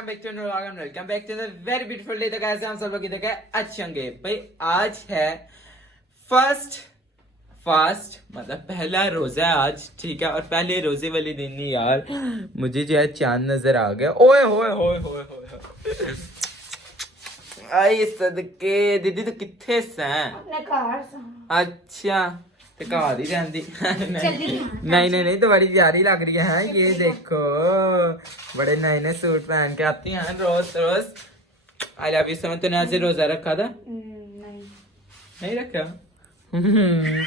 Welcome back to welcome back to the very beautiful day. तो कैसे हम सब लोग देखा अच्छे होंगे भाई। आज है फास्ट मतलब पहला रोजा है आज, ठीक है। और पहले रोजे वाले दिन ही यार मुझे जो है चांद नजर आ गया। ओए होए होए होए होए आई सदके दीदी तो किथे से अपने घर से। अच्छा ते घर ही रहती नहीं नहीं नहीं तो बड़ी प्यारी लग रही है। ये देखो बड़े नए नए सूट पहन के आती हैं रोज रोज। I love you so much. तूने आज रोजा रखा था? नहीं रखा?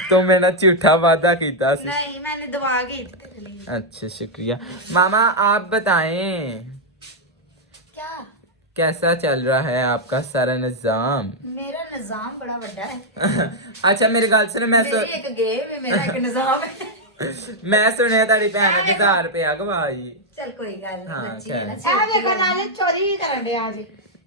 तो मैंने झूठा वादा किया। नहीं मैंने दुआ की थी तेरे लिए। अच्छा शुक्रिया। मामा आप बताएं क्या कैसा चल रहा है आपका सारा निजाम? मेरा निजाम बड़ा बड़ा है। अच्छा मेरी गल सुन, मैं मेरी एक गेम है, मेरा एक निजाम है। मैं सुनिया तारी भैन ने 1000 रुपया गवाई। चल कोई गल नहीं, हाँ, बच्ची है ना। खैर। आ देखो नाले चोरी ही करन दे आज।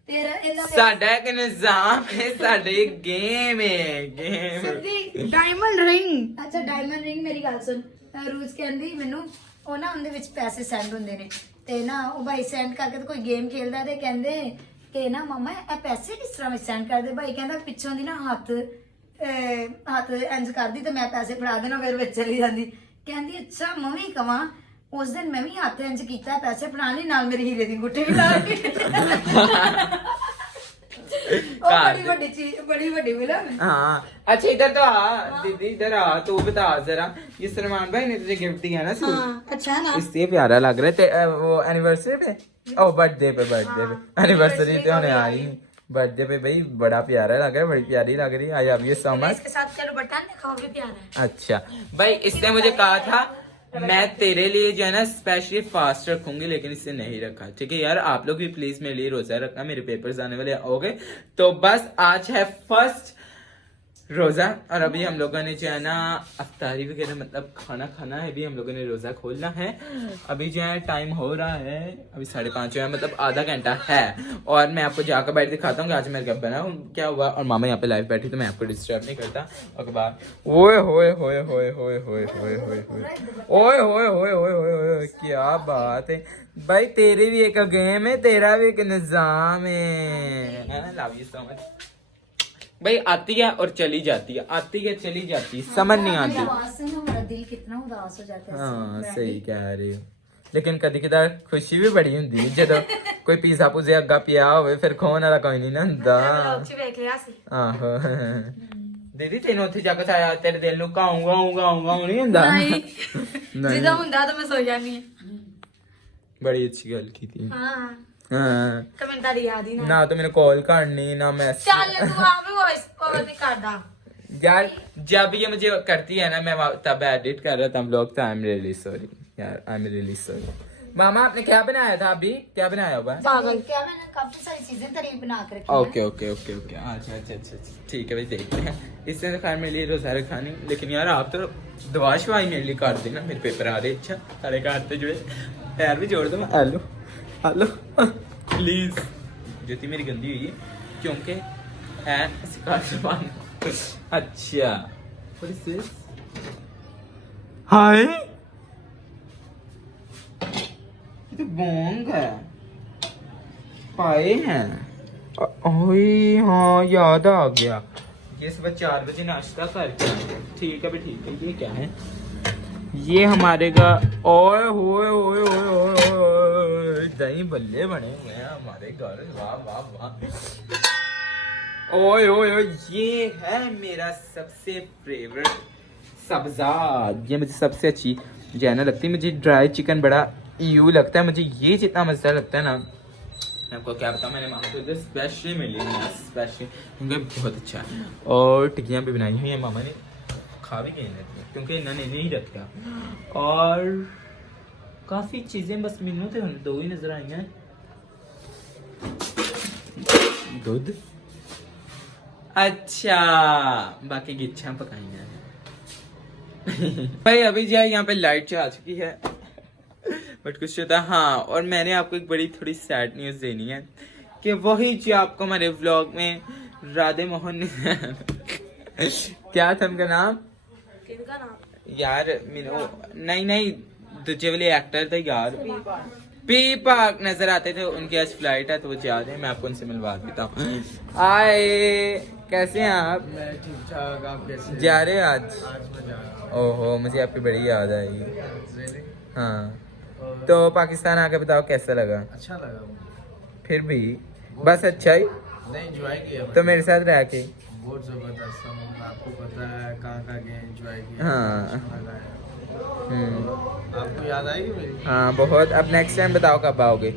तेरा इन्ना साडा एक निजाम है, साडे गेम है गेम। सिद्धि डायमंड रिंग। अच्छा डायमंड रिंग मेरी गल सुन। रूज कहंदी ਮੈਨੂੰ ਉਹ ਨਾ ਉਹਦੇ ਵਿੱਚ ਪੈਸੇ ਸੈਂਡ ਹੁੰਦੇ ਨੇ ਤੇ ਨਾ ਉਹ ਭਾਈ ਸੈਂਡ ਕਰਕੇ ਤੇ ਕੋਈ ਗੇਮ ਖੇਲਦਾ ਤੇ ਕਹਿੰਦੇ ਕਿ ਨਾ ਮਮਾ ਇਹ ਪੈਸੇ ਕਿਸ ਤਰ੍ਹਾਂ ਵਿੱਚ ਸੈਂਡ ਕਰਦੇ। ਭਾਈ ਕਹਿੰਦਾ ਪਿੱਛੋਂ ਦੀ ਨਾ ਹੱਥ ਇੰਜ ਕਰਦੀ ਤੇ ਮੈਂ ਪੈਸੇ ਫੜਾ ਦੇਣਾ, ਫਿਰ ਵਿੱਚ ਚਲੀ ਜਾਂਦੀ। ਕਹਿੰਦੀ ਅੱਛਾ ਮੈਂ ਵੀ ਕਵਾਂ। ਉਸ ਦਿਨ ਮੈਂ ਵੀ ਹੱਥ ਇੰਜ ਕੀਤਾ ਪੈਸੇ ਫੜਾਉਣ ਲਈ, ਨਾਲ ਮੇਰੀ ਹੀਰੇ ਦੀ ਗੁੱਠੀ ਵੀ ਲਾ ਲਈ। बड़ी बड़ी चीज, बड़ी बड़ी फिल्म। हाँ अच्छा इधर तो आ दीदी, इधर आ तू बता जरा। ये सलमान भाई ने तुझे गिफ्ट दिया ना सूट? हाँ, अच्छा है ना? इससे प्यारा लग रहा है। वो एनिवर्सरी पे ओ बर्थडे पे एनिवर्सरी तो होने आई नहीं, बर्थडे पे भाई बड़ा प्यारा लग रहा है, बड़ी प्यारी लग रही है। आई लव यू सो मच। इसके साथ चलो बटन दिखाओ भी प्यारा है। अच्छा भाई इसने मुझे कहा था मैं तेरे लिए जो है ना स्पेशली फास्ट रखूंगी, लेकिन इससे नहीं रखा। ठीक है यार, आप लोग भी प्लीज मेरे लिए रोजा रखना, मेरे पेपर्स आने वाले हो गए। तो बस आज है फर्स्ट रोजा और अभी हम लोगों ने जो है ना अफ्तारी वगैरह मतलब खाना खाना है। अभी हम लोगों ने रोजा खोलना है। अभी जो है टाइम हो रहा है अभी 5:30 है, मतलब आधा घंटा है। और मैं आपको जाकर बैठ दिखाता हूँ कि आज मेरे घर बना क्या हुआ। और मामा यहाँ पे लाइव बैठी तो मैं आपको डिस्टर्ब नहीं करता। और बाद ओए होए होए होए होए होए होए होए ओए होए होए होए होए क्या बात है भाई। तेरी भी एक गेम है, तेरा भी एक निजाम है। लव यू सो मच भाई। आती है और चली जाती है, आती है चली जाती है, समझ नहीं आती। आवाज से ना मेरा दिल कितना उदास हो जाता है। हाँ सही कह रही हो, लेकिन कदी कदार खुशी भी बड़ी हुंदी है जदों कोई पीसा पूजे अग्गा पिया होवे, फिर खोन वाला कोई नहीं ना हुंदा। आहो दीदी तेन उत्थे जाके साया तेरे दिल नु गाऊंगा गाऊंगा नहीं हुंदा? नहीं नहीं जिदा हुंदा तो मैं सो जानी है। बड़ी अच्छी गल की थी। हां हाँ कमेंट याद ही ना तो मैंने कॉल करनी ना मैसेज। चल तू आवे वॉइस कॉल नहीं करदा यार। जब ये मुझे करती है ना मैं तब एडिट कर रहा था व्लॉग, तो आई एम रियली सॉरी यार, आई एम रियली सॉरी। मामा आपने क्या बनाया था अभी? क्या बनाया हुआ है? पागल क्या, मैंने काफी सारी चीजें तेरी बना के रखी हैं। ओके ओके ओके ओके अच्छा अच्छा अच्छा अच्छा ठीक है भाई, देखते हैं। इससे तो खैर मेरे लिए रोजा रखा नहीं, लेकिन यार आप तो दुआ शुआई मेरे लिए कर देना, मेरे पेपर आ रहे। अच्छा सारे घर पे जो है पैर भी जोड़ दो। Hello hello please. ज्योति मेरी गंदी हुई है क्योंकि है अच्छा हाय ये तो बोंग है पाए हैं। ओए हाँ याद आ गया, ये सुबह 4 बजे नाश्ता करके आए। ठीक है भाई ठीक है। ये क्या है? ये हमारे का ओए होए होए होए होए दही बल्ले बने हुए हैं हमारे घर। वाह वाह वाह। ओए ओए ओए ये है मेरा सबसे फेवरेट सब्जा। ये मुझे सबसे अच्छी जो है ना लगती है। मुझे ड्राई चिकन बड़ा यू लगता है, मुझे ये जितना मजा लगता है ना मैं आपको क्या बताऊँ। मैंने मामा को इधर स्पेशली मिली है, स्पेशली क्योंकि बहुत अच्छा है। और टिक्कियाँ भी बनाई हुई है मामा ने, खा भी गए क्योंकि इन्होंने नहीं रखा। और काफी चीजें बस मेनू तो दो ही नजर आई हैं। दूध अच्छा बाकी गिच्छा पकाई हैं भाई। अभी जो है यहाँ पे लाइट आ चुकी है बट कुछ होता है। हाँ और मैंने आपको एक बड़ी थोड़ी सैड न्यूज देनी है कि वही जो आपको हमारे व्लॉग में राधे मोहन क्या था उनका नाम यार मीनू नहीं नहीं दूजे वाले एक्टर थे यार। पी पार्क नजर आते थे, उनकी आज फ्लाइट है तो वो जा रहे हैं, मैं आपको उनसे मिलवा देता हूँ। आए, कैसे हैं आप? मैं ठीक ठाक, आप कैसे? जा रहे हैं आज? आज मैं जा रहा हूँ। ओहो, मुझे आपकी बड़ी याद आई। Really? हाँ, तो पाकिस्तान आके बताओ कैसा लगा? अच्छा लगा मुझे। फिर भी बस अच्छा ही नहीं, एंजॉय किया तो मेरे साथ रह के। बहुत जबरदस्त हम, आपको पता है कहाँ कहाँ गए, एंजॉय किया। हाँ। अच्छा लगा है। हम्म, आपको याद आएगी मेरी? हाँ बहुत। अब नेक्स्ट टाइम बताओ कब आओगे?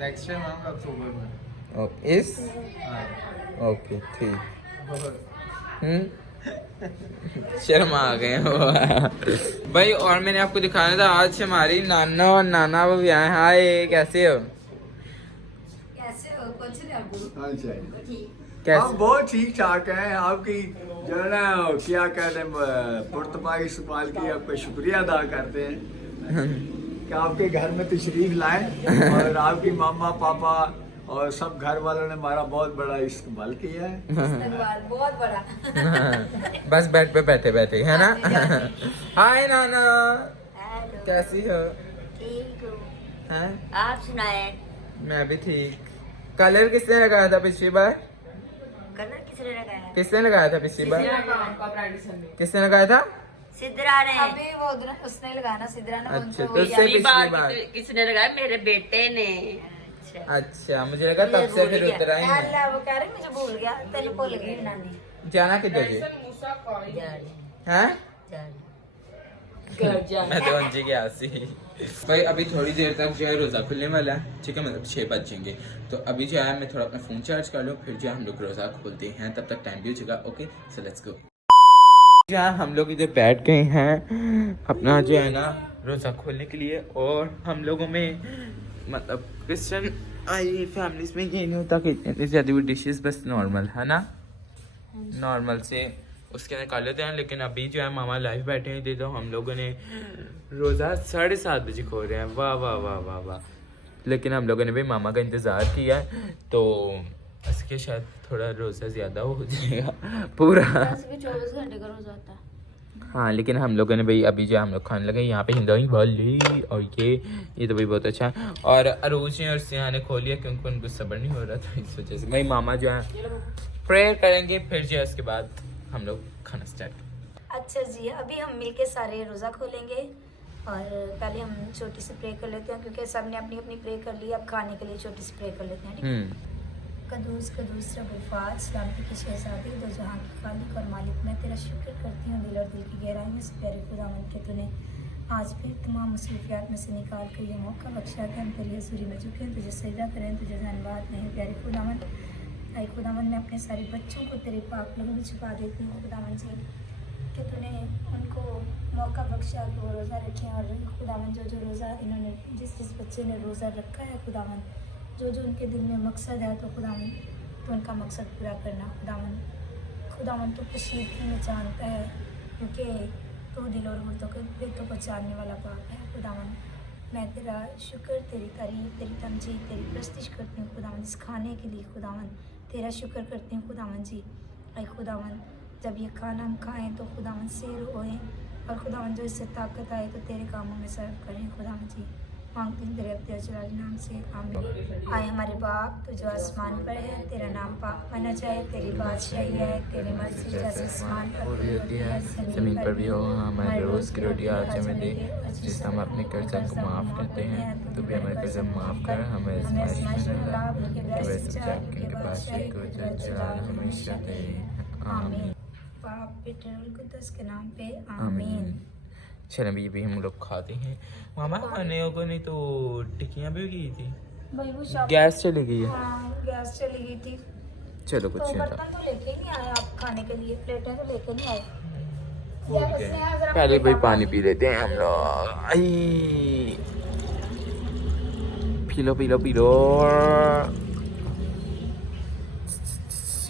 नेक्स्ट टाइम आऊँगा अक्टूबर में। इस हाँ। ओके ठीक। बहुत। शर्म आ गए हो भाई। और मैंने आपको दिखाना था, आज हमारी नाना और नाना वो भी आए। हाय, कैसे हो? कैसे हो? कुछ नहीं आपको अच्छा, कैसे? हम बहुत ठीक ठाक हैं। आपकी जो है ना क्या कहते हैं, पुर्तगाली सवाल की आपका शुक्रिया अदा करते हैं कि आपके घर में तशरीफ लाए और आपकी मामा पापा और सब घर वालों ने हमारा बहुत बड़ा इस्तेमाल किया है। इस्तेमाल बहुत बड़ा। बस बेड पे बैठे बैठे है ना। हाय नाना, हेलो, कैसी हो? ठीक हूँ। हैं? आप सुनाए? मैं भी ठीक। कलर किसने लगाया था पिछली बार? कलर किसने लगाया? किसने लगाया था पिछली बार? किसने लगाया था? सिद्धरा ने। अभी वो उसने लगाना, सिद्धरा ने अच्छा, उनको तो वही उससे पिछली पिछली बार। किसने लगाया? मेरे बेटे ने। अच्छा, अच्छा, मुझे लगा तब से फिर उतर आई हैं। अल्लाह, वो कह रहे मुझे भूल गया, तेन भूल गई नानी। जाना किधर जी? जाने, हैं? जाने। मैं तो अंजी के आसी भाई। अभी थोड़ी देर तक जो है रोज़ा खुलने वाला है, ठीक है, मतलब 6 बजेंगे। तो अभी जो है मैं थोड़ा अपना फ़ोन चार्ज कर लूँ, फिर जो है हम लोग रोज़ा खोलते हैं। तब तक टाइम भी हो जाएगा। Okay, so let's go. जो है हम लोग इधर बैठ गए हैं अपना जो है ना रोज़ा खोलने के लिए। और हम लोगों में मतलब क्रिश्चियन आई फैमिलीज में ये नहीं होता कि इतनी ज़्यादा वो डिशेस, बस नॉर्मल है ना, नॉर्मल से उसके अंदर कर लेते हैं। लेकिन अभी जो है मामा लाइव बैठे हैं, दे दो हम लोगों ने रोज़ा 7:30 बजे खोल रहे हैं। वाह वाह वाह वाह वाह। लेकिन हम लोगों ने भी मामा का इंतज़ार किया है, तो इसके शायद थोड़ा रोज़ा ज़्यादा हो जाएगा पूरा। 24 घंटे का रोजा होता है। हाँ, लेकिन हम लोगों ने भाई अभी जो हम लोग खाने लगे यहाँ पे हिंदुई वाली, और ये तो भाई बहुत अच्छा है। और अरूज ने और सिया ने खोल लिया क्योंकि उनको सब्र नहीं हो रहा था, इस वजह से। भाई मामा जो है प्रेयर करेंगे, फिर जो है उसके बाद हम लोग खाना स्टार्ट। अच्छा जी, अभी हम मिलके सारे रोजा खोलेंगे और पहले हम छोटी सी प्रे कर लेते हैं क्योंकि सब ने अपनी अपनी प्रे कर ली। अब खाने के लिए छोटी सी प्रे कर लेते हैं, ठीक है? कदूस कदूस रबुल्फाज सलामती की शहजादी, दो जहाँ की खालिक और मालिक, मैं तेरा शुक्र करती हूँ दिल और दिल की गहराई में, प्यारे खुदावंद के तूने आज फिर तमाम मसरूफियात में से निकाल कर ये मौका बख्शा कि हम तेरी हज़ूरी में झुकें, तुझे सजदा करें, तुझे धन्यवाद नहीं। प्यारे खुदावंद, आई खुदावंद, मैं अपने सारे बच्चों को तेरे पाक लहू में छुपा देती हूँ खुदावंद जी, कि तूने उनको मौका बख्शा कि वो रोज़ा रखें। और खुदावंद, जो रोज़ा इन्होंने जिस बच्चे ने रोज़ा रखा है खुदावंद, जो उनके दिल में मकसद है, तो खुदावंद तो उनका मकसद पूरा करना। खुदावंद तो कशीदगी में जानता है क्योंकि तो दिल और मुर्दों के दिलों को जानने वाला बाप है। खुदावंद, मैं तेरा शुक्र, तेरी तारीफ, तेरी तमजीद, तेरी प्रस्तिश करती हूँ खुदावंद इस खाने के लिए। खुदावंद तेरा शुक्र करती हूँ खुदावंद जी। ऐ खुदावंद, जब ये खाना हम खाएँ तो खुदावंद सेर होएं, और खुदावंद जो इससे ताकत आए तो तेरे कामों में सर्व करें खुदावंद जी। मांगती हूँ तेरे अपने अजलाल नाम से, आमीन। आए हमारे बाप तो जो आसमान पर है, तेरा नाम पाक माना जाए, तेरी बादशाही है, तेरी मर्जी जैसे आसमान पर भी होती है ज़मीन पर भी हो। हमारे रोज़ की रोटी आज हमें दे, जिस हम अपने कर्जा को माफ़ करते हैं तो भी हमारे कर्जा माफ़ कर, हमें आज़माइश में न ला, वैसे के बादशाही को जलाल हमेशा तेरे। आमीन। बाप बेटे और कुद्दस के नाम पे, आमीन। आमीन। चलो अभी हम लोग खाते हैं। मामा खाने को नहीं तो टिक्कियाँ भी की थी, भाई वो शॉप, गैस चली गई है। हाँ गैस चली गई थी, चलो कुछ तो नहीं था। बर्तन तो लेके नहीं आए आप खाने के लिए, प्लेटें तो लेके नहीं आए। भूल गए। पहले भाई पानी पी लेते हैं हम लोग। आई, P low P low P low.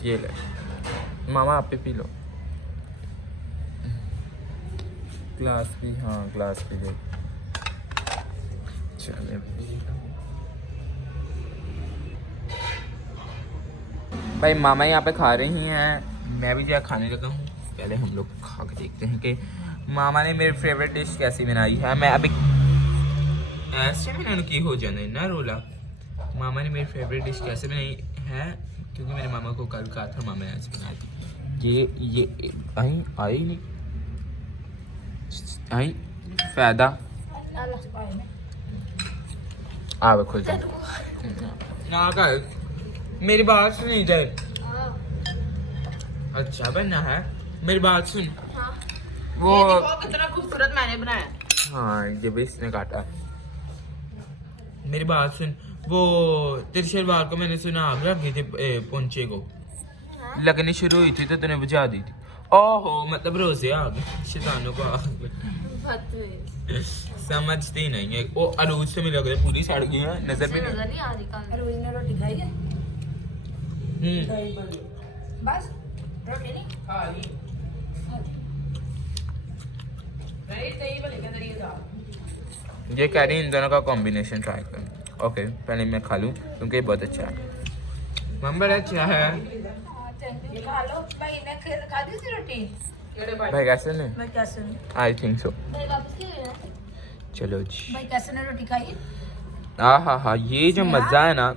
ये ले मामा, आप पे पी लो। ग्लास भी, हाँ ग्लास भी दे। चले भाई, मामा यहाँ पे खा रही हैं, मैं भी जो खाने लगा हूँ। पहले हम लोग खा के देखते हैं कि मामा ने मेरी फेवरेट डिश कैसी बनाई है। मैं अभी ऐसे में उनकी हो जाना ना रोला। मामा ने मेरी फेवरेट डिश कैसे बनाई है, क्योंकि मेरे मामा को कल कहा था मामा ने आज बनाई थी। ये आई नहीं आई फायदा आवे खुल जा ना कर, मेरी बात सुन इधर। अच्छा बनना है, मेरी बात सुन। वो कितना खूबसूरत मैंने बनाया। हाँ ये भी इसने काटा। मेरी बात सुन, वो तेरी शलवार को मैंने सुना आग लग गई थी पोंचे को लगनी शुरू हुई थी तो तूने बुझा दी थी। ओहो मतलब रोजे आग, शैतानों को आग समझती नहीं है। वो अरूज से मिला गया पूरी सड़ गई है, नजर में नहीं आ रही कल। रोज ने रोटी खाई है बस, रोटी नहीं ये कह रही इन दोनों का कॉम्बिनेशन ट्राई कर। ओके पहले मैं खा लूँ क्योंकि ये बहुत अच्छा है। मम बड़ा अच्छा है खा लो भाई ने खा दी थी रोटी। भाई कैसे ने? भाई कैसे ने? I think so. भाई वापस क्यों गया? चलो जी। भाई कैसे ने रोटी खाई? हाँ ये जो मजा है ना,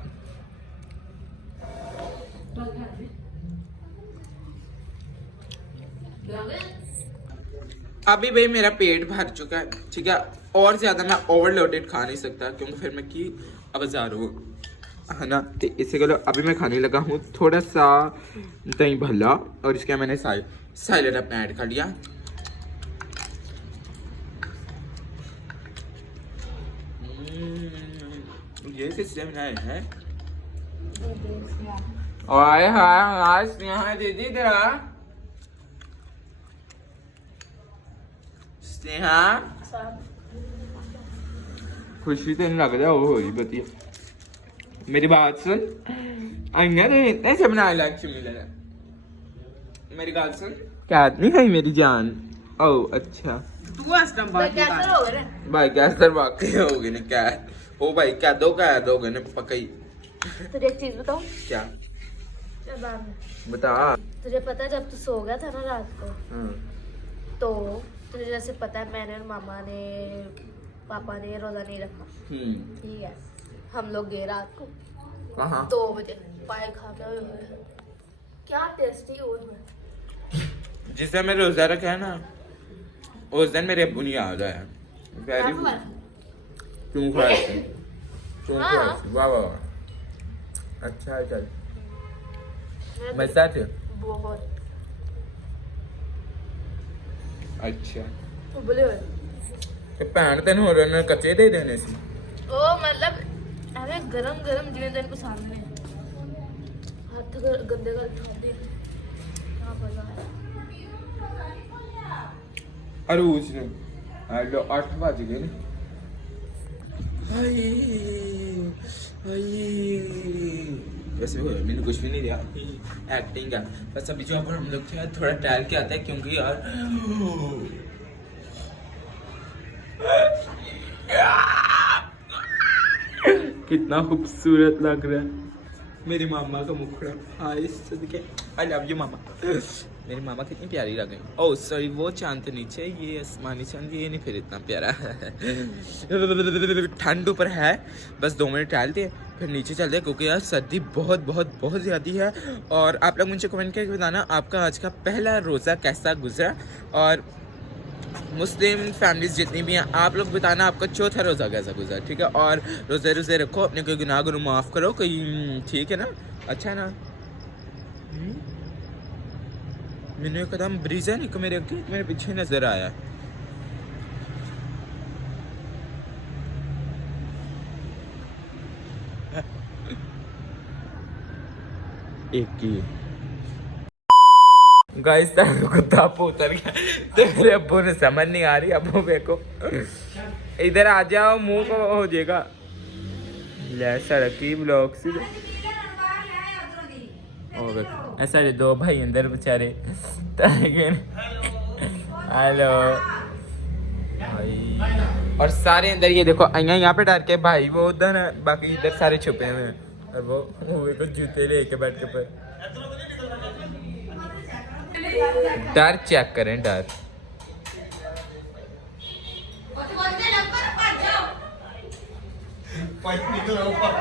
अभी भाई मेरा पेट भर चुका है, ठीक है। और ज्यादा मैं ओवरलोडेड खा नहीं सकता क्योंकि फिर मैं की आवाजार हूँ, है ना। तो इसे करो अभी मैं खाने लगा हूँ थोड़ा सा दही भल्ला, और इसके मैंने साइलेंट अपना ऐड कर लिया। ये सिस्टम है। और आज यहाँ दीदी तेरा स्नेहा खुशी तेन लग रहा हो रही बतिया। मेरी बात सुन, अन्या तो इतने से बनाए लाइक से मिले। मेरी बात सुन, क्या नहीं है मेरी जान? ओह अच्छा भाई गैस तर वाकई हो गई ना क्या? ओ भाई क्या दोगे ना पकई। तुझे एक चीज बताऊं? क्या? बता। तुझे पता है जब तू सो गया था ना रात को, तो तुझे जैसे पता है मैंने और मामा ने पापा ने रोजा नहीं रखा, ठीक है। हम लोग गए रात को 2 बजे पाए खाते हुए, क्या टेस्टी हुए। जिस दिन मैं रोजा रखा है ना उस दिन मेरे अब्बू नहीं याद आया। Very good. तुम खाए वाह वाह अच्छा है। चल मजा थे बहुत अच्छा। उबले हुए। ਤੇ ਭੈਣ ਤੈਨੂੰ ਹੋਰ ਉਹਨਾਂ ਕੱਚੇ ਦੇ ਦੇਣੇ ਸੀ। ਉਹ ਮਤਲਬ ਐਵੇਂ ਗਰਮ ਜਿਵੇਂ ਤੈਨੂੰ ਪਸੰਦ ਨੇ, ਹੱਥ ਗੰਦੇ ਕਰ ਖਾਂਦੇ ਆ ਮਜ਼ਾ ਆਇਆ। ਅਰੂਜ ਨੇ ਆਲੋ 8 ਵਜ ਗਏ ਨੇ। ਹਾਏ वैसे भी मैंने कुछ भी नहीं दिया, एक्टिंग का बस। अभी जो अपन हम लोग थोड़ा टहल के आता है क्योंकि यार कितना खूबसूरत लग रहा है मेरी मामा का मुखड़ा। हाय सदके आई लव यू मामा। मेरी मामा कितनी प्यारी लग रही। ओह सॉरी वो चांद तो नीचे, ये आसमानी चांद ये नहीं फिर इतना प्यारा है। ठंड ऊपर है, बस 2 मिनट टहलते हैं फिर नीचे चलते हैं क्योंकि यार सर्दी बहुत बहुत बहुत ज़्यादा है। और आप लोग मुझे कमेंट करके बताना आपका आज का पहला रोज़ा कैसा गुजरा। और मुस्लिम फैमिलीज जितनी भी हैं आप लोग बताना आपका चौथा रोज़ा कैसा गुजरा, ठीक है। और रोज़े रखो, अपने कोई गुनाह गुनाह माफ़ करो कोई, ठीक है ना। अच्छा है ना। मैंने कदम ब्रीजा नहीं को मेरे अगे मेरे पीछे नजर आया। एक ही गाइस कुत्ता उतर गया तो मेरे अब्बू ने समझ नहीं आ रही। अब्बू देखो इधर आ जाओ, मुंह को हो जाएगा। ले सड़क की ब्लॉक से ऐसा 2 भाई अंदर बेचारे। हेलो और सारे अंदर ये देखो यहाँ पे डर के भाई वो उधर है, बाकी इधर सारे छुपे हुए हैं। और वो कुछ जूते लेके बैठ के पर डर चेक करें डर। पाइप निकला ऊपर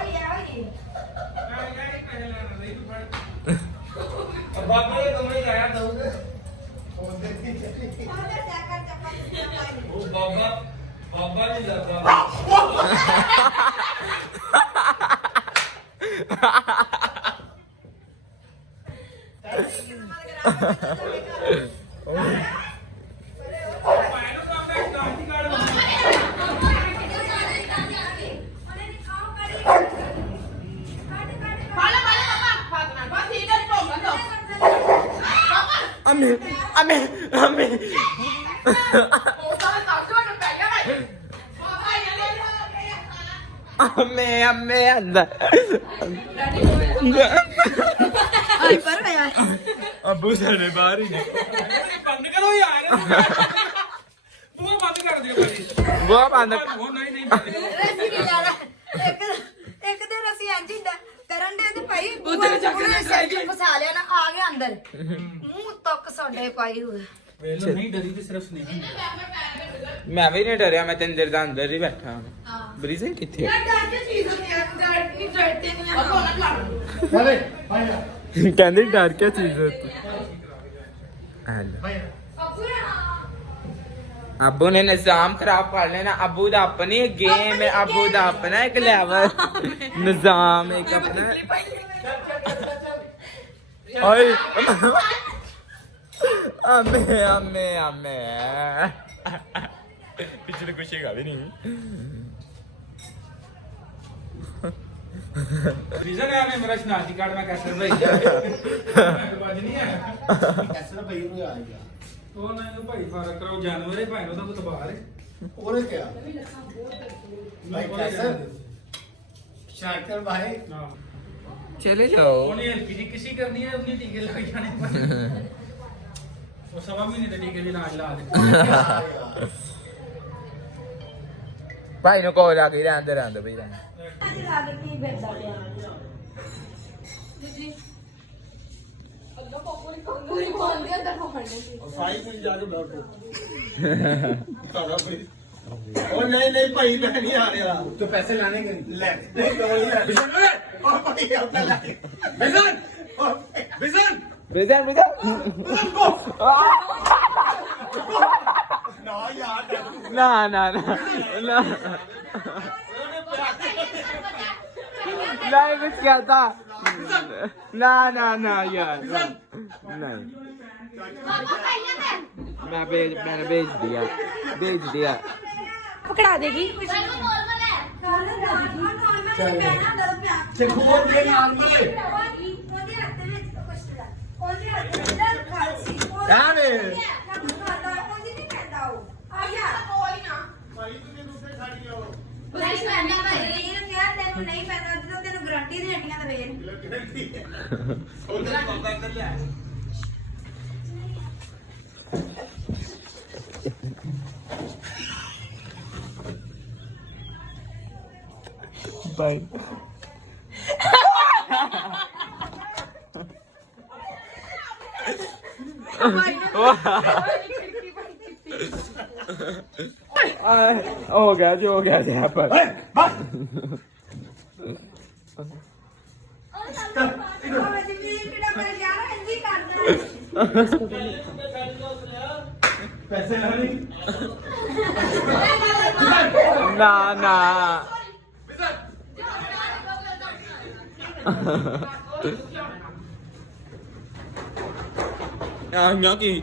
बाबा ये कमरे जाया दोगे वो बाबा बाबा नहीं जाता अम्मे अंदर अबू सारे बाहर ही बंद करो यार बुआ बंद कर दियो भाई वो बंद वो नहीं बंद करो ਇੱਕ ਦਿਨ ਅਸੀਂ ਇੰਜ ਹੀ ਕਰਨ ਦੇ ਤੇ ਭਾਈ ਉਹਨੇ ਸੈਂਟਰ ਫਸਾ ਲਿਆ ਨਾ ਆ ਗਿਆ ਅੰਦਰ ਮੂੰਹ ਤੱਕ ਸਾਡੇ ਪਾਈ ਹੋਏ ਵੇਲ ਨਹੀਂ ਡਰੀ ਤੇ ਸਿਰਫ ਨਹੀਂ मैं भी नहीं डरिया मैं तेरे अंदर अंदर ही बैठा हूँ ब्रीज़ किथे कहते डर क्या चीज होती अबू ने निजाम खराब कर लेना अबू दा अपनी गेम है अबू दा अपना एक लेवल निजाम एक अपना ओए अम्मे अम्मे अम्मे पिछले कुछ गा भी नहीं रीजन है मैं मेरा शनाख्ती कार्ड में कैसे भाई बाज नहीं है कैसे भाई में आ गया तो नहीं भाई फर्क करो जानवर है भाई ਉਹਦਾ तो बाहर है और क्या भाई कैसे शाकर भाई हां चले जाओ ਉਹਨੇ ਹਲਕੀ ਜੀ ਕਿਸੇ ਕਰਨੀ ਹੈ ਉਹਨੇ ਟੀਕੇ ਲੱਗ ਜਾਣੇ ਉਹ ਸਵਾ ਮਹੀਨੇ ਦੇ ਟੀਕੇ ਦੇ ਨਾਲ ਲਾ ਦੇ भाई नु कॉल आ गई रहने दे भाई रहने और नहीं भाई मैं नहीं आ रहा तो पैसे लाने के ले और भाई अपना लाके विजन ब्रिजन ना यार ना ना ना ना नहीं कुछ क्या था ना ना ना यार नहीं मैंने भेज दिया पकड़ा देगी से खोल दे नॉर्मल यार ਨਹੀਂ ਪੈਂਦਾ ਜਦੋਂ ਤੈਨੂੰ ਗਾਰੰਟੀ ਦੇ ਹੱਡੀਆਂ ਦਾ ਵੇਰ ਉਧਰ ਬੰਦਾ ਕਰ ਲੈ बाय हो गया जी हो गया यहाँ पर पैसे नहीं ना ना यहाँ की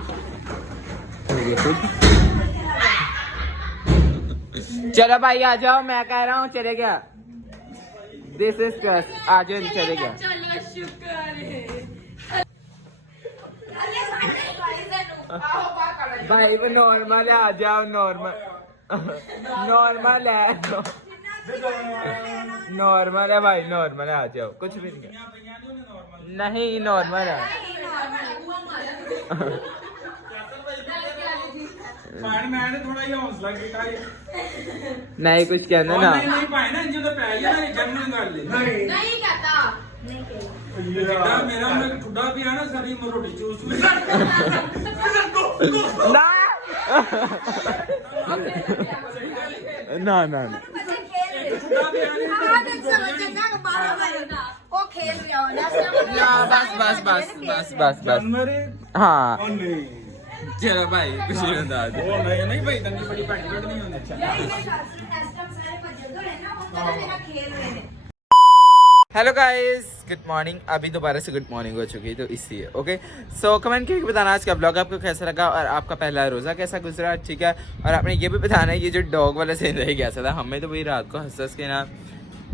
चलो भाई आ जाओ मैं कह रहा हूँ चले गया दिस इज क्रश आ जाओ चले गया चलो शुक्र है भाई वो नॉर्मल है आ जाओ नॉर्मल नॉर्मल है नॉर्मल है भाई नॉर्मल है आ जाओ कुछ भी नहीं नॉर्मल है मैं थोड़ा ही हौसला किया नहीं कुछ कहना ना नहीं भाई ना जो तो पै गया ना जर्मन कर ले नहीं कहता जितना मेरा मैं ठुड्डा पिया ना सारी मैं रोटी चूस चूस ना ना ना ठुड्डा पिया नहीं ਉਹ ਖੇਲ ਰਿਹਾ ਹੋ ਨਾ बस हाँ चलो भाई कुछ नहीं होता नहीं भाई तंगी बड़ी पार्टी बट नहीं होनी हेलो गाइस गुड मॉर्निंग। अभी दोबारा से गुड मॉर्निंग हो चुकी है तो इसलिए ओके सो कमेंट करके बताना आज का ब्लॉग आपको कैसा लगा और आपका पहला रोज़ा कैसा गुजरा, ठीक है। और आपने ये भी बताना है ये जो डॉग वाला सीन रह कैसा था। हमें तो वही रात को हंस हंस के ना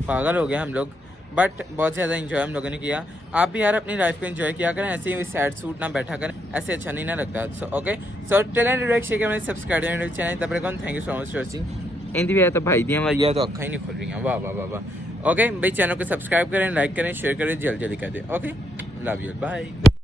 पागल हो गए हम लोग, बट बहुत ज़्यादा इन्जॉय हम लोगों ने किया। आप भी यार अपनी लाइफ को एंजॉय किया करें, ऐसे ही सैड सूट ना बैठा करें, ऐसे अच्छा नहीं ना लगता। So okay so talent direct share subscribe channel तब तक thank you so much for watching. इन भी तो भाई दी हमारी तो अक्खा ही नहीं खुल रही हैं। वाह वाह वाह वाह। ओके भाई चैनल को सब्सक्राइब करें, लाइक करें, शेयर करें, जल्दी जल्दी कर दें। Okay love you bye.